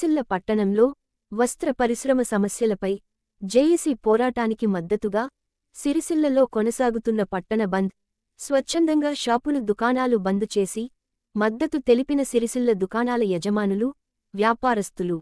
సిరిసిల్ల పట్టణంలో వస్త్ర పరిశ్రమ సమస్యలపై జేఏసీ పోరాటానికి మద్దతుగా సిరిసిల్లలో కొనసాగుతున్న పట్టణ బంద్ స్వచ్ఛందంగా షాపులు దుకాణాలు బంద్ చేసి మద్దతు తెలిపిన సిరిసిల్ల దుకాణాల యజమానులు వ్యాపారస్తులు.